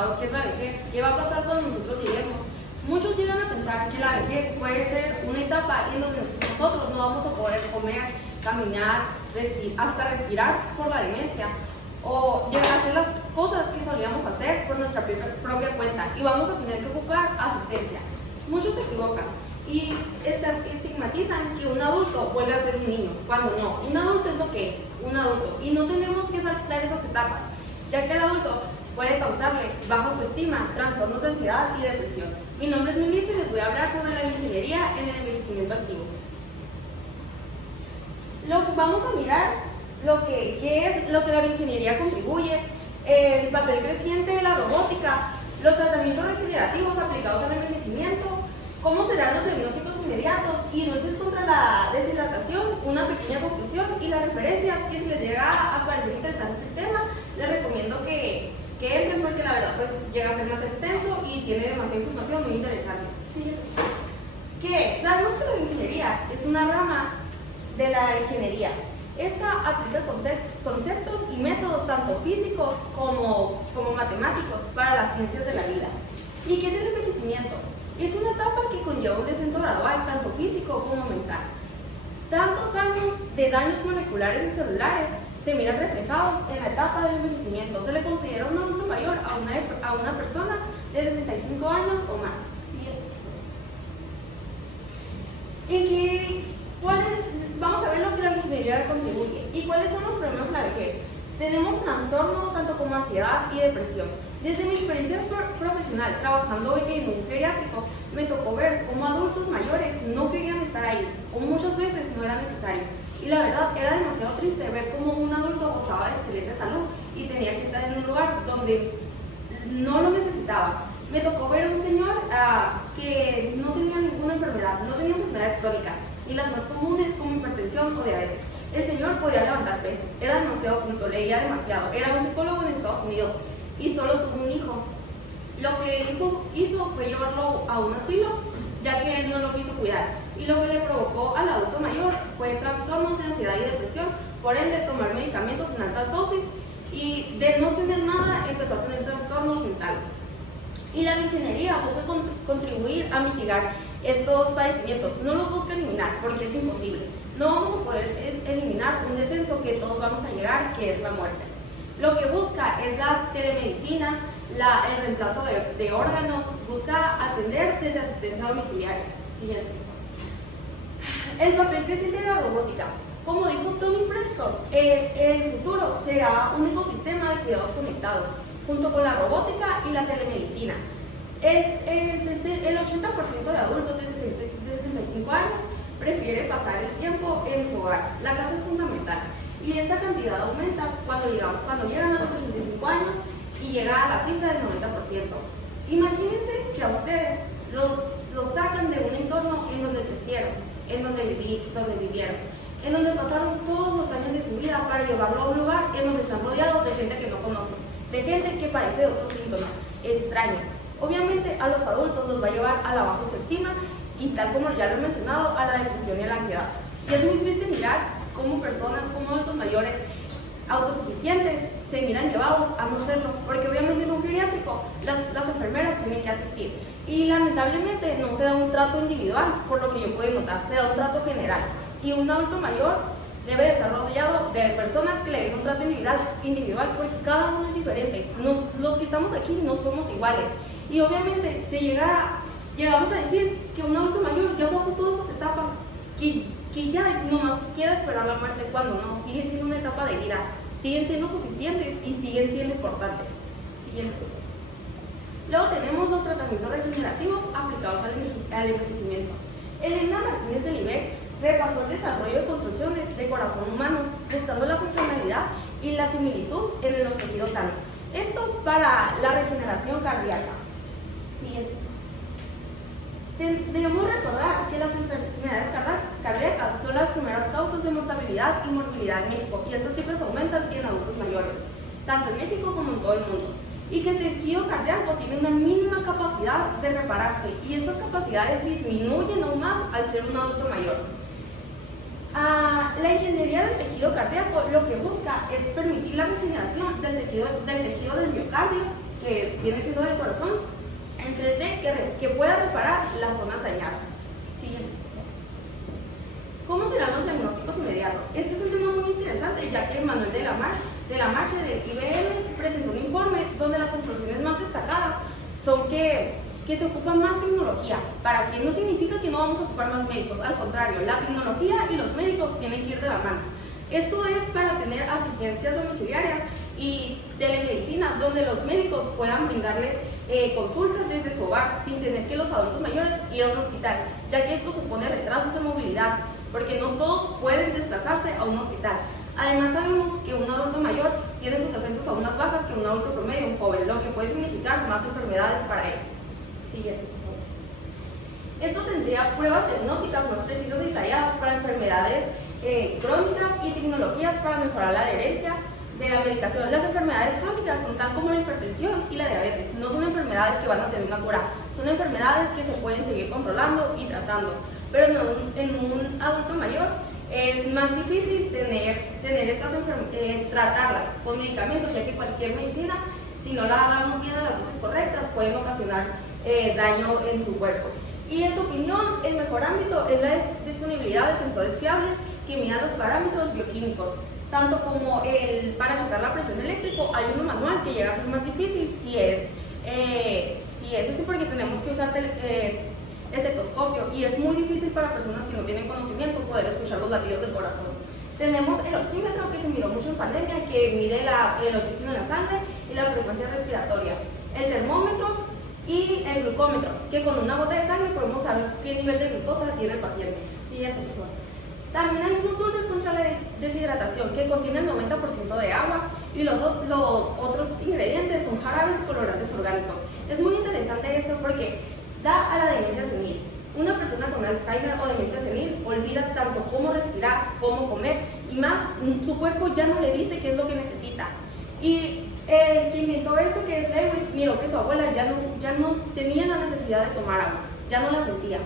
preguntado qué es la vejez, qué va a pasar cuando nosotros lleguemos. Muchos llegan a pensar que la vejez puede ser una etapa en donde nosotros no vamos a poder comer, caminar, hasta respirar por la demencia, o llegar a hacer las cosas que solíamos hacer por nuestra propia cuenta y vamos a tener que ocupar asistencia. Muchos se equivocan y estigmatizan que un adulto vuelve a ser un niño, cuando no. Un adulto es lo que es, un adulto, y no tenemos que saltar esas etapas, ya que el adulto puede causarle baja autoestima, trastornos de ansiedad y depresión. Mi nombre es Melissa y les voy a hablar sobre la ingeniería en el envejecimiento activo. Vamos a mirar qué es lo que la ingeniería contribuye, el papel creciente de la robótica, los tratamientos regenerativos aplicados al envejecimiento, cómo serán los diagnósticos inmediatos y luchas contra la deshidratación, una pequeña conclusión y las referencias, que si les llega a parecer interesante el tema, les recomiendo que entren porque la verdad pues llega a ser más extenso y tiene demasiada información muy interesante. ¿Sí? ¿Qué es? Sabemos que la ingeniería es una rama de la ingeniería. Esta aplica conceptos y métodos tanto físicos como matemáticos para las ciencias de la vida. ¿Y qué es el envejecimiento? Es una etapa que conlleva un descenso gradual, tanto físico como mental. Tantos años de daños moleculares y celulares se miran reflejados en la etapa del envejecimiento. Se le considera un adulto mayor a una persona de 65 años o más. Vamos a ver lo que la ingeniería contribuye y cuáles son los problemas de la vejez. Tenemos trastornos tanto como ansiedad y depresión. Desde mi experiencia profesional trabajando hoy en un geriátrico, me tocó ver cómo adultos mayores no querían estar ahí o muchas veces no era necesario. Y la verdad era demasiado triste ver cómo un adulto gozaba de excelente salud y tenía que estar en un lugar donde no lo necesitaba. Me tocó ver a un señor que no tenía ninguna enfermedad, no tenía enfermedades crónicas, y las más comunes como hipertensión o diabetes. El señor podía levantar pesas, era demasiado culto, leía demasiado, era un psicólogo en Estados Unidos y solo tuvo un hijo. Lo que el hijo hizo fue llevarlo a un asilo, ya que él no lo quiso cuidar, y lo que le provocó al adulto mayor fue trastornos de ansiedad y depresión, por ende tomar medicamentos en altas dosis, y de no tener nada empezó a tener trastornos mentales. Y la ingeniería busca contribuir a mitigar estos padecimientos, no los busca eliminar porque es imposible. No vamos a poder eliminar un descenso que todos vamos a llegar, que es la muerte. Lo que busca es la telemedicina, el reemplazo de órganos, busca atender desde asistencia domiciliaria. Siguiente. El papel creciente de la robótica. Como dijo Tony Prescott, el futuro será un ecosistema de cuidados conectados, junto con la robótica y la telemedicina. El 80% de adultos de 65 años prefiere pasar el tiempo en su hogar. La casa es fundamental y esta cantidad aumenta cuando llegan a los 65 años y llega a la cifra del 90%. Imagínense que a ustedes los sacan de un entorno en donde crecieron, en donde vivieron, en donde pasaron todos los años de su vida para llevarlo a un lugar en donde están rodeados de gente que no conocen, de gente que padece de otros síntomas extraños. Obviamente a los adultos los va a llevar a la baja autoestima y, tal como ya lo he mencionado, a la depresión y a la ansiedad. Y es muy triste mirar cómo personas, como adultos mayores autosuficientes se miran llevados a no serlo, porque obviamente en un geriátrico las enfermeras tienen que asistir y lamentablemente no se da un trato individual, por lo que yo puedo notar, se da un trato general, y un adulto mayor debe de estar rodeado de personas que le den un trato individual porque cada uno es diferente. Los que estamos aquí no somos iguales. Y obviamente llegamos a decir que un adulto mayor ya pasó todas esas etapas, que ya nomás quiera esperar la muerte, cuando no, sigue siendo una etapa de vida, siguen siendo suficientes y siguen siendo importantes. Siguiente. Luego tenemos los tratamientos regenerativos aplicados al envejecimiento. Elena Martínez de Libec repasó el desarrollo de construcciones de corazón humano, buscando la funcionalidad y la similitud en los tejidos sanos. Esto para la regeneración cardíaca. Siguiente. Debemos recordar que las enfermedades cardíacas son las primeras causas de mortalidad y morbilidad en México, y estas cifras aumentan en adultos mayores, tanto en México como en todo el mundo, y que el tejido cardíaco tiene una mínima capacidad de repararse, y estas capacidades disminuyen aún más al ser un adulto mayor. La ingeniería del tejido cardíaco lo que busca es permitir la regeneración del tejido del miocardio que viene siendo del corazón, en 3D que pueda reparar las zonas dañadas. Siguiente. ¿Cómo serán los diagnósticos inmediatos? Este es un tema muy interesante, ya que Manuel de la Marche del IBM presentó un informe donde las conclusiones más destacadas son que se ocupa más tecnología. ¿Para qué? No significa que no vamos a ocupar más médicos, al contrario, la tecnología y los médicos tienen que ir de la mano. Esto es para tener asistencias domiciliarias y telemedicina, donde los médicos puedan brindarles consultas desde su hogar sin tener que los adultos mayores ir a un hospital, ya que esto supone retrasos de movilidad, porque no todos pueden desplazarse a un hospital. Además sabemos que un adulto mayor tiene sus defensas aún más bajas que un adulto promedio, un joven, lo que puede significar más enfermedades para él. Siguiente. Esto tendría pruebas diagnósticas más precisas y detalladas para enfermedades crónicas y tecnologías para mejorar la adherencia de la medicación. Las enfermedades crónicas son tal como la hipertensión y la diabetes. No son enfermedades que van a tener una cura, son enfermedades que se pueden seguir controlando y tratando. Pero en un adulto mayor es más difícil tratarlas con medicamentos, ya que cualquier medicina, si no la damos bien a las dosis correctas, pueden ocasionar daño en su cuerpo. Y en su opinión, el mejor ámbito es la disponibilidad de sensores fiables que midan los parámetros bioquímicos, tanto como para checar la presión eléctrica. Hay uno manual que llega a ser más difícil si es así, porque tenemos que usar estetoscopio y es muy difícil para personas que no tienen conocimiento poder escuchar los latidos del corazón. Tenemos el oxímetro, que se miró mucho en pandemia, que mide el oxígeno en la sangre y la frecuencia respiratoria. El termómetro y el glucómetro, que con una gota de sangre podemos saber qué nivel de glucosa tiene el paciente. Siguiente, por favor. También hay unos dulces contra la deshidratación que contienen 90% de agua y los otros ingredientes son jarabes y colorantes orgánicos. Es muy interesante esto porque da a la demencia senil. Una persona con Alzheimer o demencia senil olvida tanto cómo respirar, cómo comer y más, su cuerpo ya no le dice qué es lo que necesita. Y el que inventó esto, que es Lewis, miró que su abuela ya no tenía la necesidad de tomar agua, ya no la sentía.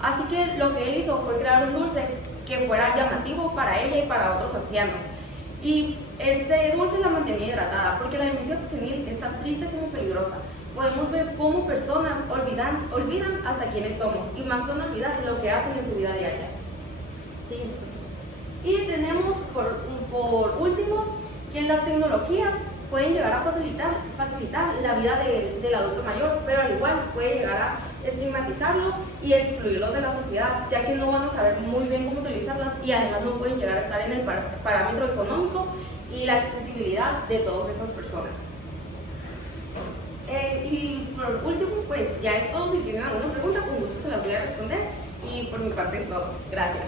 Así que lo que él hizo fue crear un dulce que fuera llamativo para ella y para otros ancianos. Y este dulce la mantenía hidratada, porque la demencia senil es tan triste como peligrosa. Podemos ver cómo personas olvidan hasta quiénes somos, y más van a olvidar lo que hacen en su vida diaria. ¿Sí? Y tenemos por último que las tecnologías pueden llegar a facilitar la vida del adulto mayor, pero al igual puede llegar a estigmatizarlos y excluirlos de la sociedad, ya que no van a saber muy bien cómo utilizarlas y además no pueden llegar a estar en el parámetro económico y la accesibilidad de todas estas personas. Y por último, pues ya es todo. Si tienen alguna pregunta, con gusto se las voy a responder y por mi parte es todo. Gracias.